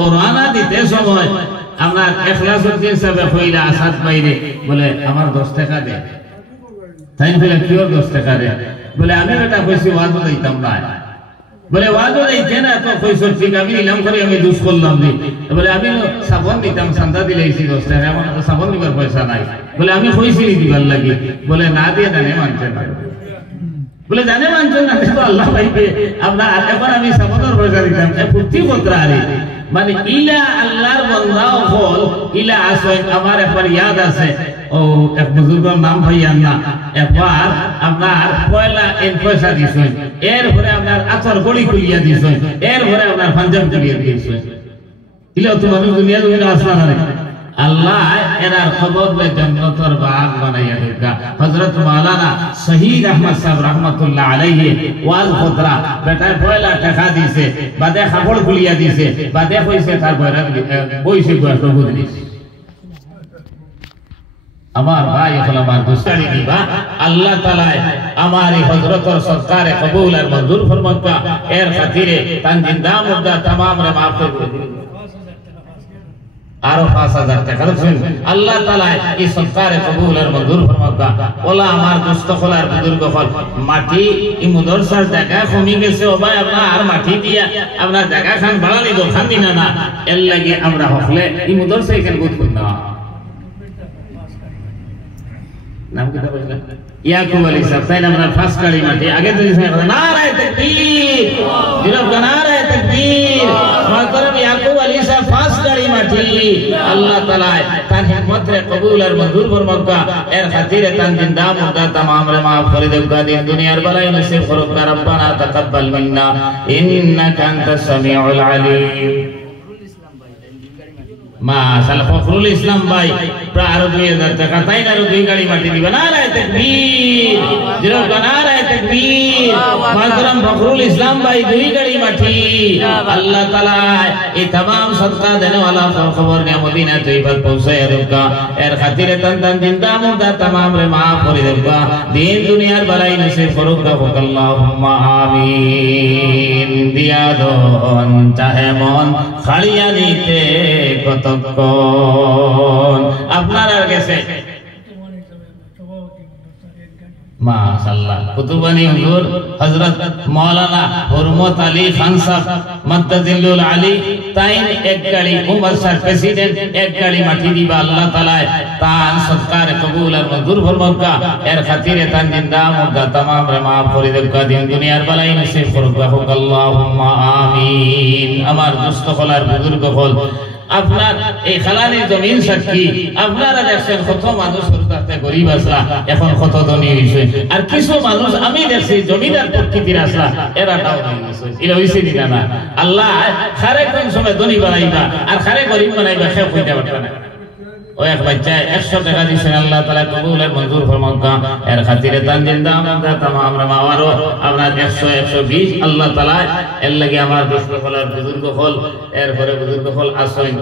ও রানা দিতে সময় আপনার এখলাসউদ্দিন সাহেব কইলা আসাদ বাইরে বলে আমার 10 টাকা দে তাই বলে কি ওর 10 টাকা দে বলে আমি বেটা কইছি ওয়াজ দিতাম না বলে ওয়াজ দিতে না তো কইছো ঠিক আমি নিলাম করে আমি দুষ করলাম নি বলে আমি সাবন দিতাম চাঁদা দিলেইছি 10 টাকা আমার তো সাবন দিবার পয়সা নাই বলে আমি কইছি দিবার লাগি বলে না দিয়ে জানে মানছে না বলে জানে মানছে না তো আল্লাহ পাইবে আমরা এখন আমি সাবনের পয়সা দিতাম প্রতি বছর মানে ইলা আল্লাহর বান্দা হল ইলা আসয় আমার একবার ইয়াদ আছে ও এক বুজুর্গের নাম ভাইয়ান না একবার আপনার পয়লা এর পয়সা দিছেন এরপরে আপনার আচর গড়ি খুলিয়া দিছেন এরপরে আপনার পাঞ্জাব খুলিয়া দিছেন ইলা তো মানুষ দুনিয়া দুনিয়া আসলা না আল্লাহ এরার খবর লে জান্নাতের বাগ বানাইয়া দেগা হযরত মাওলানা শহীদ আহমদ সাহেব রাহমাতুল্লাহ আলাইহি ওয়াজ খতরা বেটা পয়লা টাকা দিছে বাদে খাবড় খুলিয়া দিছে বাদে কইছে তার বইছে প্রভু দিছে আমার ভাই হল আমার দুস্তারি দিবা আল্লাহ তাআলা আমার এই হযরতের সরকারে কবুল আর মঞ্জুর ফরমাতা এর খাতিরে তান জিন্দা মুর্দা तमाम রে maaf করে দিন আরো 5000 টাকা রাখুন আল্লাহ তাআলা এই সরকারে কবুল আর মঞ্জুর ফরমাতা ওলা আমার দোস্ত খলার বুজুর্গ হল মাটি এই মাদ্রাসার জায়গা কমে গেছে ও ভাই আপনারা আর মাটি দিয়া আপনারা জায়গা খান বাড়ানি দোকান দিনা না এর লাগি আমরা হকলে এই মাদ্রাসা এখানে বহুত করনা নাম কি বললেন ইয়াকুব আলী সাহেব তাই আমরা ফার্স্ট কালি মাটি আগে তো নারায়ে তাকবীর দিলব নারায়ে তাকবীর মাতরম ইয়াকুব আলী সাহেব ফার্স্ট কালি মাটি আল্লাহ তাআলা তার হিকমত রে কবুল আর মঞ্জুর ফরমাকা এর খাতিরে তান জিন্দা মুর্দা तमाम রে maaf করে দেগা দিন দুনিয়ার বালাই নসিব করুক রব্বানা তাকাব্বাল মিন্না ইন্নাকা আনতাস সামিউল আলিম মাশাআল্লাহ ফখরুল ইসলাম ভাই প্রায় আরো 2000 টাকা তাই আরো 2 গাড়ি মাটি দিবেন নারায়ে তাকবীর জিরো নারায়ে তাকবীর মাতরম ফখরুল ইসলাম ভাই 2 গাড়ি মাটি আল্লাহ তাআলা এই तमाम সদকা দেনে वाला খবর নিয়ে মদিনা তৈয়বা পৌঁছায় দেগা এর খাতিরে তান জিন্দা মুর্দা तमाम রে maaf করে দেগা দিন দুনিয়ার বালাই নসিব করুক আল্লাহুম্মা আমিন দিয়া দন চাহে মন খাড়িয়া দিতে কতক্ষণ আপনারা গেছে মাশাআল্লাহ কুতুবানি হুজুর হযরত মাওলানা হুরমত আলী খান সাহেব মাদ্দাজিল্লুল আলী তাইন এক গাড়ি উমর স্যার প্রেসিডেন্ট এক গাড়ি মাটি দিবা আল্লাহ তাআলা তান সরকার কবুল আর মঞ্জুর ফরমাকা এর খাতিরে তান জিন্দা মুর্দা तमाम রে maaf করে দেগা দিন দুনিয়ার বালাই নসিব করুক আল্লাহুম্মা আমিন আমার দোস্ত হলার বুজুর্গ হল আপনার এই খালানি জমিন সাক্ষী আপনারা দেখছেন কত মানুষ হতে গরিব আসলা এখন কত ধনী হইছে আর কিছু মানুষ আমি দেখছি জমিদার প্রকৃতির আসলা এরা টাও হইছে এটা হইছে না আল্লাহ খারে কোন সময় ধনী বানাইবা আর খারে গরিব বানাইবা সে কইতে পারবে না ও এক বাচ্চা 100 টাকা দিয়েছেন আল্লাহ তাআলা কবুল আর মঞ্জুর ফরমাকা এর খাতিরে তান জিন্দা আমরা तमाम রে আমারও আপনার 100 120 আল্লাহ তাআলা এর লাগি আমার দোস্ত হলার বুজুর্গ হল এরপরে বুজুর্গ হল আসেন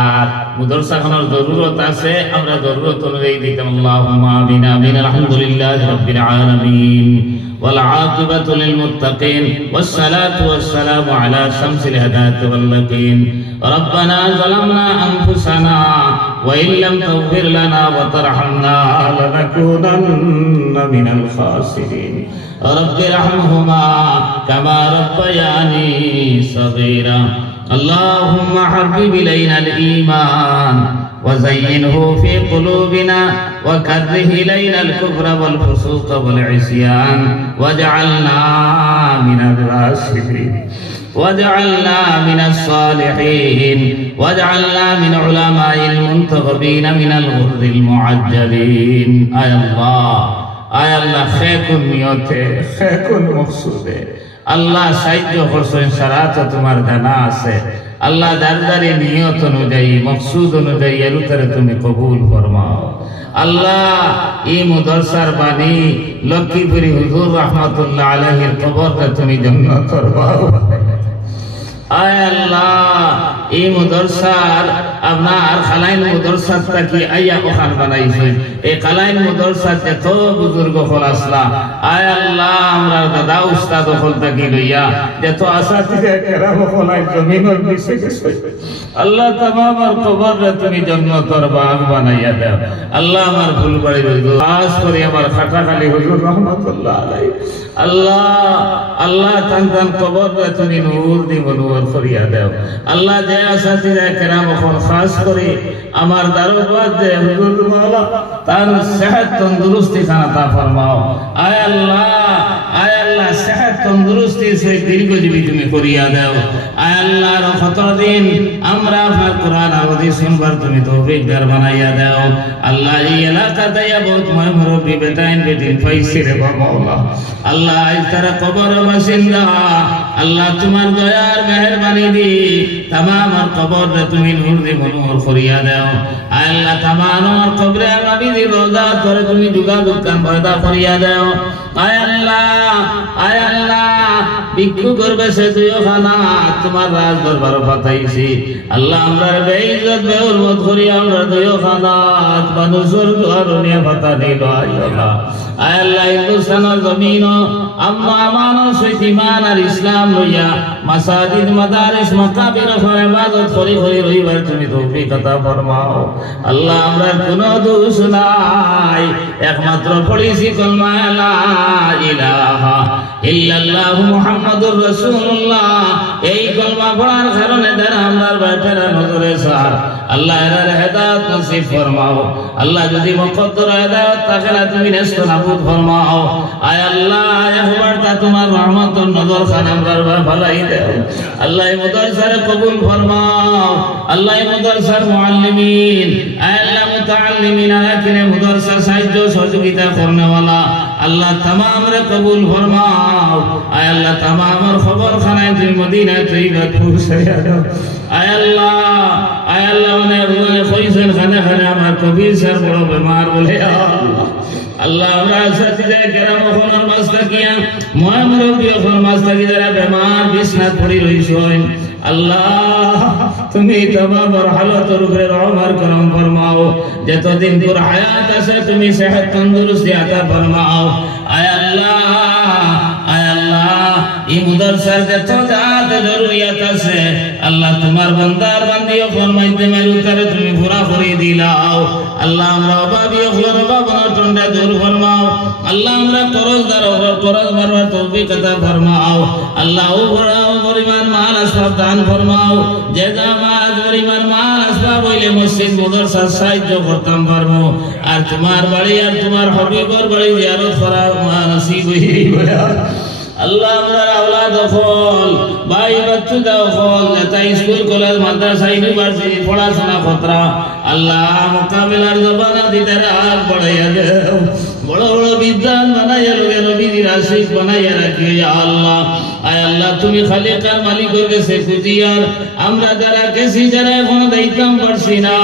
আর মাদ্রাসা খানার জরুরত আছে আমরা জরুরত অনুযায়ী দিতাম আল্লাহুম্মা আমিন আমিন আলহামদুলিল্লাহি রাব্বিল আলামিন والعاقبة للمتقين والصلاة والسلام على شمس الهداة واليقين ربنا ظلمنا أنفسنا وإن لم تغفر لنا وترحمنا لنكونن من الخاسرين رب ارحمهما كما ربياني صغيرا اللهم حبب إلينا الإيمان وزينه في قلوبنا وكره إلينا الكفر والفسوق والعصيان واجعلنا من الراشدين واجعلنا من الصالحين واجعلنا من علماء المنتخبين من الغر المعجلين آي الله خيكم نيوته خيكم مقصوده আল্লাহ সাহায্য করছেন সারাত তোমার জানা আছে আল্লাহ দারদারি নিয়ত অনুযায়ী মকসুদ অনুযায়ী এর উত্তরে তুমি কবুল ফরমাও আল্লাহ এই মাদ্রাসার বাণী লক্ষ্মীপুরি হুজুর রাহমাতুল্লাহ আলাইহির কবরটা তুমি জান্নাতের বাগান আয় আল্লাহ এই মাদ্রাসার আপনার খালাইন মুদরসাত কি আইয়া ওখান বানাইছে এই খালাইন মুদরসাত এত বুজুর্গ হল আসলা আয় আল্লাহ আমরা দাদা উস্তাদ হল থাকি লইয়া যত আসাতিজে কেরাম হলাই জমিনের নিচে গেছে আল্লাহ তামাম আর কবরে তুমি জান্নাতের বাগ বানাইয়া দাও আল্লাহ আমার ভুল বাড়ি হুজুর আজ করে আমার খাটাখালি হুজুর রহমাতুল্লাহ আলাইহি আল্লাহ আল্লাহ তান তান কবরে তুমি নূর দিব নূর করিয়া দাও আল্লাহ যে আসাতিজে কেরাম হল খাস করে আমার দরবার যে হুজুর মাওলা তার সেহত তন্দুরুস্তি খানা তা ফরমাও আয় আল্লাহ সেহত তন্দুরুস্তি সে দীর্ঘজীবী তুমি করিয়া দাও আয় আল্লাহ আর কতদিন আমরা আপনার কোরআন আর হাদিস শুনবার তুমি তৌফিক দার বানাইয়া দাও আল্লাহ এই এলাকাতে বহুত মুরব্বি বেটাইন বেটিন পাইছি রে মাওলা আল্লাহ আজ তারা কবর বাসিন্দা আল্লাহ তোমার দয়ার মেহেরবানি দি तमाम और कब्र তুমি নূর দি মনোহর করিয়া দাও আয় আল্লাহ तमाम और কবরে নবী দি রোজা করে তুমি দুগা দুকান পয়দা করিয়া দাও আয় আল্লাহ ভিক্ষু করবে সে তুইও খানা তোমার রাজ দরবার পাঠাইছি আল্লাহ আমরা বেইজ্জত বেহুরমত করিয়া আমরা তুইও খানা মানুষের দুয়ারনিয়া পাতা দিল আয় আল্লাহ হিন্দুস্তানের জমিন মানুষ ঈমান আর ইসলাম লইয়া মাসাজিদ মাদারিস মাকাবির ইবাদত করি রইবার তুমি তৌফিক আতা ফরমাও আল্লাহ আমরা কোনো দোষ নাই একমাত্র পড়িছি কলমা লা ইলাহা ইল্লাল্লাহু মুহাম্মাদুর রাসূলুল্লাহ এই কলমা পড়ার কারণে যারা আমরা বেটারা নজরে সার আল্লাহ এর হেদায়েত নসিব ফরমাও আল্লাহ যদি মুকদ্দর হেদায়েত থাকে না তুমি নেস্ত নাবুদ ফরমাও আয় আল্লাহ একবার তা তোমার রহমতের নজর খান আমরা ভালাই দাও আল্লাহ এই মাদ্রাসারে কবুল ফরমাও আল্লাহ এই মাদ্রাসার মুআল্লিমিন আয় আল্লাহ মুতাআল্লিমিন আলাকিনে মাদ্রাসা সাহায্য সহযোগিতা করনেওয়ালা আল্লাহ तमाम রে কবুল ফরমাও আয় আল্লাহ तमाम এর খবর খানায় তুমি মদিনা তৈয়বা পৌঁছায়া দাও আয় আল্লাহ মানে কইছেন খানে খানে আমার কবির স্যার বড় বেমার বলে আল্লাহ আমরা সাথীদের কেরাম ওখানের মাস্তাকিয়া মুরব্বি ওখান মাস্তাকি যারা বেমার বিছনাত পড়ি রইছেন আল্লাহ তুমি तमाम और हालतর উপরে রহম আর করম ফরমাও যতদিন তোর হায়াত আছে তুমি সেহত তন্দুরুস্তি আতা ফরমাও আয় আল্লাহ এই মুদরসার যত জাত জরুরিয়াত আছে আল্লাহ তোমার বান্দার বান্দিও ফরমাইতে মারুতারে তুমি পুরা করে দিলাও আল্লাহ আমরা অভাবী হলোর অভাবনা টন্ডা দূর ফরমাও আল্লাহ আমরা করজদার করজ মারবার তৌফিক আতা ফরমাও আল্লাহ ও পরিমাণ মাল আসবাব দান ফরমাও যে জামাত পরিমাণ মাল আসবাব হইলে মসজিদ মাদ্রাসা সাহায্য করতাম পারবো আর তোমার বাড়ি আর তোমার হাবিবের বাড়ি জিয়ারত করা নসিব হইয়া আল্লাহ আমরা আওলাদ ফল ভাই বাচ্চা ফল নেতা স্কুল কলেজ মাদ্রাসা ইউনিভার্সিটি পড়াশোনা খতরা আল্লাহ মোকাবিলার জবানা দিতে রাগ পড়াইয়া দেও বড় বড় বিদ্যান বানাইয়া লোকে নবীর আশিক বানাইয়া রাখি আল্লাহ আয় আল্লাহ তুমি খালিকার মালিকের কাছে খুঁজিয়ার আমরা যারা গেছি যারা এখন দেখতাম পারছি না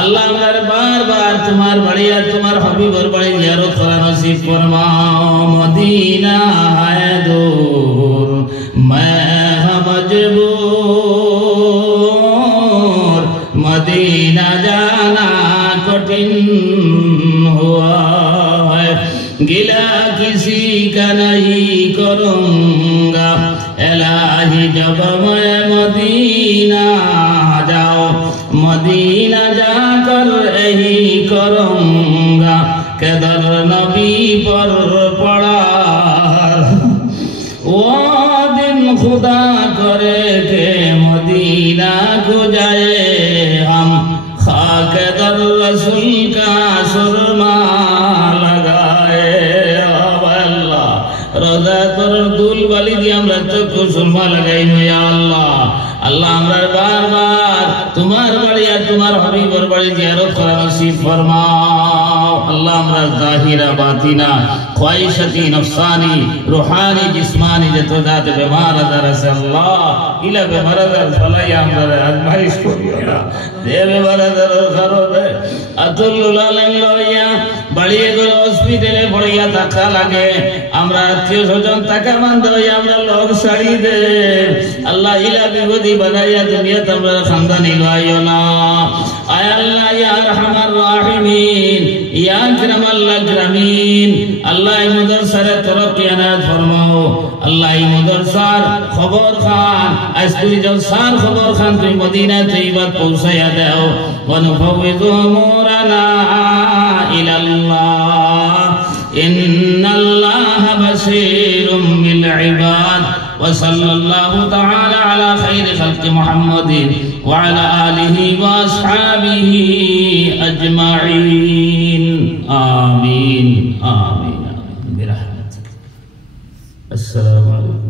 আল্লাহ আমরা বারবার তোমার বাড়ি আর তোমার হাবিবের বাড়ি জিয়ারত করা নসিব ফরমাও মদিনা হায় दूर मैं मजबूर मदीना जाना कठिन हुआ है गिला किसी का नहीं करूँगा इलाही जब मैं मदीना जाओ मदीना जाकर यही करूँगा कदर नबी पर पड़ा वो दिन खुदा करे के मदीना को जाए हम खाके दर रसूल का सुरमा लगाए अल्लाह रोजा तर दुल वाली दी আমরা চক্ষু সুরমা লাগাই ইয়া আল্লাহ আল্লাহ আমরা বারবার তোমার বাড়ি আর তোমার হাবিবের বাড়ি জিয়ারত করা নসিব ফরমাও আল্লাহ আমরা জাহিরা বাতিনা ख्वाहिशाती नफसानी रूहानी जिस्मानी जतो जात बीमार अदर से अल्लाह इला बीमार अदर फलाया हमर आजमाइश करियो ना दे बीमार अदर करो दे अतुल लालन लोया बड़ी गलो হসপিটালে পড়িয়া থাকা লাগে, আমরা আত্মীয় স্বজন টাকা বান্ধব আমরা লোক ছাড়ি দে। আল্লাহ ইলা বিপদি বানাইয়া দুনিয়াতে আমরা খানদানি লইও না। আয় আল্লাহ ইয়া আরহামার রাহিমিন, ইয়া আকরামাল আকরামিন, আল্লাহ এই মাদ্রাসারে তরক্কি আনাত ফরমাও। আল্লাহ এই মাদ্রাসার খবর খান, আজকুরি জলসার খবর খান তুই মদিনা তৈয়বা পৌঁছায়া দাও। ওয়া নুফাউযু উমুরানা ইলাল্লাহ, ইন্নাল্লাহা বাশীরুম বিল ইবাদ। ওয়া সাল্লাল্লাহু তাআলা আলা খাইরি খালকি মুহাম্মাদিন ওয়া আলা আলিহি ওয়া আসহাবিহি আজমাইন। আমিন আমিন বিরহমাতিক। আসসালামু আলাইকুম।